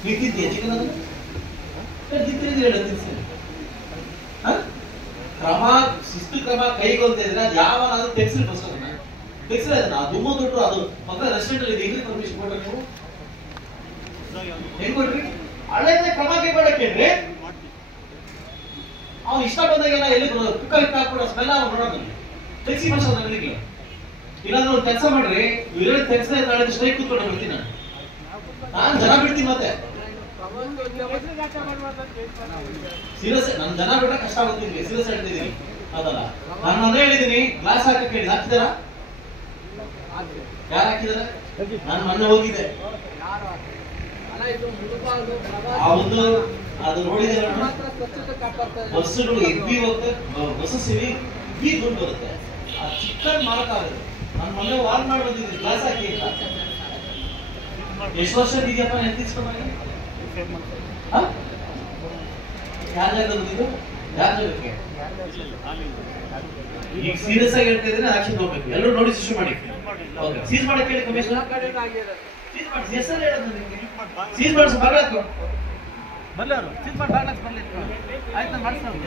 ತಿಂತೀಯ chicken ತಿಂತೀನಿ ಹೇಳ ತಿನ್ಸಿ ಕ್ರಮ ಶಿಸ್ತು ಕ್ರಮ ಕೈಗೊಳ್ತಾ ಇದ್ರೆ ಅದು ಯಾವನಾದ್ರೂ ತೆಗ್ಸಿರಿ ಫಸ್ಟ್ ಅದನ್ನ ತೆಗ್ಸಿರಿ ಅದನ್ನ ತುಂಬ ದೊಡ್ಡ ಅದು ಪಕ್ಕ ರೆಸ್ಟೋರೆಂಟ್ ಅಲ್ಲಿ ಹೆಂಗ್ರಿ ಪರ್ಮಿಷನ್ ಕೊಡ್ರಿ ನೀವು ಹೆಂಗ್ ಕೊಡ್ರಿ ಹಳೆಯದೇ ಕ್ರಮ ಕೈಗೊಳ್ಳಕ್ಕೆ ಅವ್ನು ಇಷ್ಟ ಬಂದಾಗೆಲ್ಲ ಎಲ್ಲಿ ಕುಕ್ಕರ್ ಹಾಕ್ಬಿಡೋ ಸ್ಮೆಲ್ ಅವ್ನು ನೋಡೋದು ತೆಗ್ಸಿ ಫಸ್ಟ್ ಅದನ್ನ ಅಂಗಡಿಗೆ ಇಲ್ಲಾಂದ್ರೆ ಒಂದು ಕೆಲಸ ಮಾಡ್ರಿ ಇವೆರಡು ತೆಗ್ಸದೆ ನಾಳೆ ಸ್ಟ್ರೈಕ್ ಕೂತ್ಕೊಂಡು ಬಿಡ್ತೀನಿ ನಾನು ಜನ ಬಿಡ್ತೀನಿ ಮತ್ತೆ ಸೀರಿಯಸ್ ನನ್ ಜನ ಬಿಟ್ರೆ ಕಷ್ಟ ಆಗುತ್ತೆ ಸೀರಿಯಸ್ ಹೇಳ್ತಿದ್ದೀನಿ ಅದಲ್ಲ ನಾನು ಅದೇ ಹೇಳಿದೀನಿ ಗ್ಲಾಸ್ ಹಾಕಕ್ಕೆ ಹೇಳಿ ಹಾಕಿದಾರ ಯಾರು ಹಾಕಿದಾರೆ ನಾನು ಮೊನ್ನೆ ಹೋಗಿದ್ದೆ ಒಂದು ಅದು ನೋಡಿದೆ ಬಸ್ಸುಗಳು ಎಗ್ಬಿ ಹೋಗುತ್ತೆ ಬಸ್ಸಸ್ ಇವಿ ದುಡ್ಡು ಬರುತ್ತೆ ಆ ಚಿಕ್ಕನ್ ಮಾರಕ ಆಗುತ್ತೆ ನಾನು ಮೊನ್ನೆ ವಾಲ್ ಮಾಡಿ ಬಂದಿದ್ದೀನಿ ಗ್ಲಾಸ್ ಹಾಕಿ ಎಷ್ಟು ವರ್ಷ ಇದೆಯಪ್ಪ ನೆನ್ಪಿಸ್ಕೊಂಡು ಯಾರ ಜಾಗದಲ್ಲಿದ್ದು ಯಾರ ಜಾಗಕ್ಕೆ ಈಗ ಸೀರಿಯಸ್ ಆಗಿ ಹೇಳ್ತಾ ಇದ್ರೆ ಆಕ್ಷನ್ ಹೋಗ್ಬೇಕು ಎಲ್ಲರೂ ನೋಡಿ ಶಿಶು ಮಾಡಿ ಓಕೆ ಸೀಸ್ ಮಾಡಕ್ಕೆ ಹೇಳಿ ಕಮಿಷನರ್ ಸೀಸ್ ಮಾಡಿ ಹೆಸರು ಹೇಳೋದು ನಿಮಗೆ ಸೀಸ್ ಮಾಡಿಸಿ ಬಾಗ್ಲಾಕು ಬರ್ಲಿ ಅವರು ಸೀಸ್ ಮಾಡಿ ಬಾಗ್ಲಾಕ್ ಬರ್ಲಿ ಆಯ್ತು ಮಾಡಿಸ್ತಾರೆ